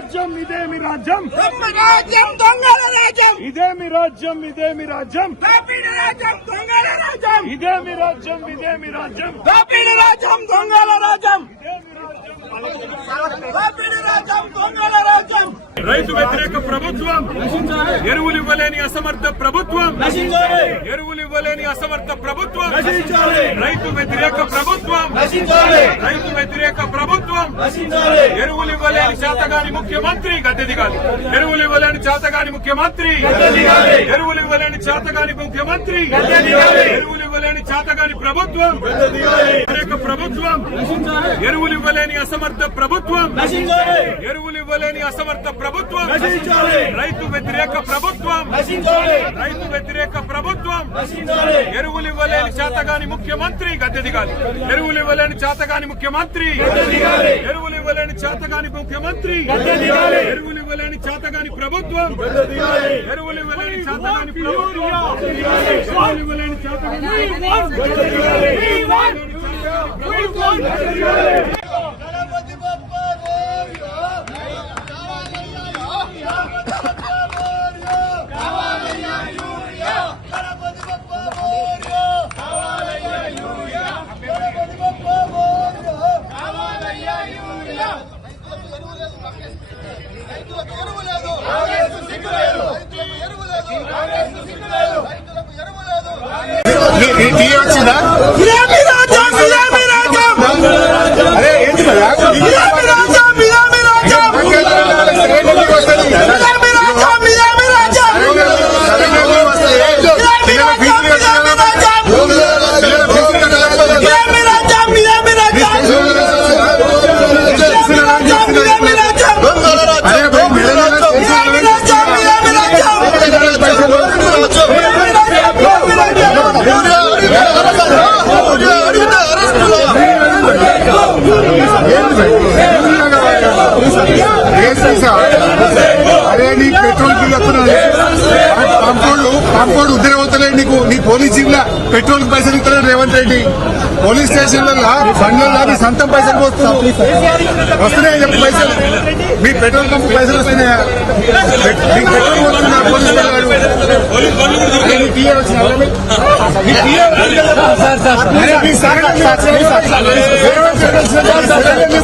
రాజ్యం ఇదే మీ రాజ్యం దొంగ రాజ్యం దొంగల రాజ్యం ఇదే మీ రాజ్యం ఇదే మీ రాజ్యం దోపిడి రాజ్యం దొంగల రాజ్యం ఇదే మీ రాజ్యం ఇదే మీ రాజ్యం దోపిడి రాజ్యం దొంగల రాజ్యం ఇదే మీ రైతు వ్యతిరేక ప్రభుత్వం ఎరువులు ఇవ్వలేని అసమర్థ ప్రభుత్వం ఎరువులు ఇవ్వలేని అసమర్థ ప్రభుత్వం రైతు వ్యతిరేక ప్రభుత్వం రైతు వ్యతిరేక ప్రభుత్వం ఎరువులు ఇవ్వలేని చేతగాని ముఖ్యమంత్రి గద్దె దిగాలి. ఎరువులు ఇవ్వలేని చేతగాని ముఖ్యమంత్రి ఎరువులు ఇవ్వలేని చేతగాని ముఖ్యమంత్రి ఎరువులు ఇవ్వలేని చేతగాని ప్రభుత్వం ప్రభుత్వం ఎరువులు ఇవ్వలేని అసమర్థ ప్రభుత్వం ఎరువులు ఇవ్వలేని అసమర్థ ప్రభుత్వం రైతు వ్యతిరేక ప్రభుత్వం రైతు వ్యతిరేక ప్రభుత్వం ఎరువులు ఇవ్వలేని చేతగాని ముఖ్యమంత్రి గద్దె దిగాలి. ఎరువులు ఇవ్వలేని చేతగాని ముఖ్యమంత్రి ఎరువులు ఇవ్వలేని చేతగాని ముఖ్యమంత్రి ఎరువులు ఇవ్వలేని చేతగాని ప్రభుత్వం ఎరువులు ఇవ్వలేని చేతగాని ప్రభుత్వం. We want We want We want We want I'm going to go to the hospital. I'm going to go to the hospital. I'm going to go to the hospital. Tea వచ్చిందా? అరే నీ పెట్రోల్ బిల్ వస్తున్నాడు compound compound ఉద్దరం అవుతలేదు నీకు నీ police జిల్లా petrol పైసలు ఇస్తున్నాడు రేవంత్ రెడ్డి పోలీస్ స్టేషన్లలో బండ్లలో నీ సొంతం పైసలు పోతున్నావు వస్తున్నాయి చెప్పి పైసలు మీ పెట్రోల్ పంప్ పైసలు వస్తున్నాయా మీ పెట్రోల్ పోతున్నా పోలీస్ వాళ్ళు మీ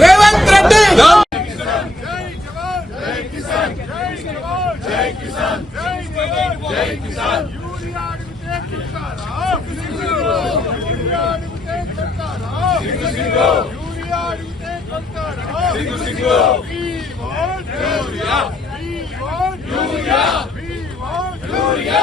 Revanth Reddy urea urea urea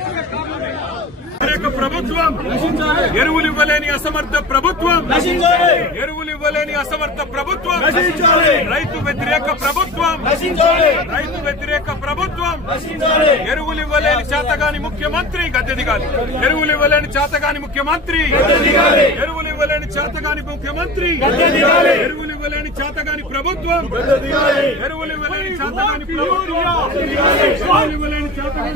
వ్యతిరేక ప్రభుత్వం. ఎరువులు ఇవ్వలేని అసమర్థ ప్రభుత్వం. ఎరువులు ఇవ్వలేని అసమర్థ ప్రభుత్వం. రైతు వ్యతిరేక ప్రభుత్వం. రైతు వ్యతిరేక ప్రభుత్వం. ఎరువులు ఇవ్వలేని చేతగాని ముఖ్యమంత్రి. గద్దె దిగాలి. ఎరువులు ఇవ్వలేని చేతగాని ముఖ్యమంత్రి. ఎరువులు ఇవ్వలేని చేతగాని ముఖ్యమంత్రి. ఎరువులు ఇవ్వలేని చేతగాని ప్రభుత్వం. ఎరువులు ఇవ్వలేని చేతగాని ప్రభుత్వం. ఎరువులు ఇవ్వలేని చేతగాని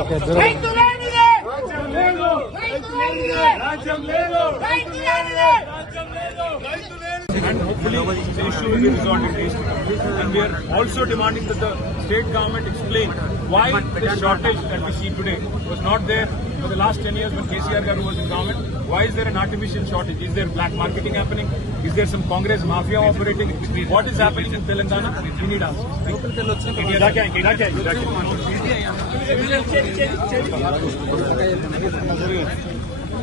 okay and hopefully the issue will be resolved in. And we are also demanding that the state government explain why the shortage that we see today was not there for the last 10 years when KCR Garu was in government? Why is there an artificial shortage? Is there black marketing happening? Is there some Congress mafia operating? What is happening in Telangana? We need answers.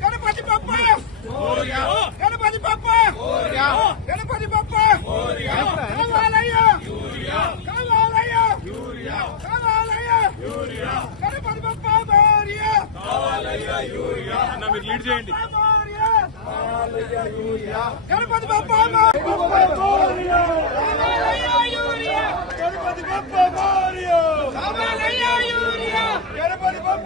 Ganapati Bappa Ganapati Bappa Ganapati Bappa కావాలయ్యా కావాలయ్యా కావాలయ్యా గణపతి బప్ప అన్న మీరు lead చేయండి. గణపతి బప్ప గణపతి బప్ప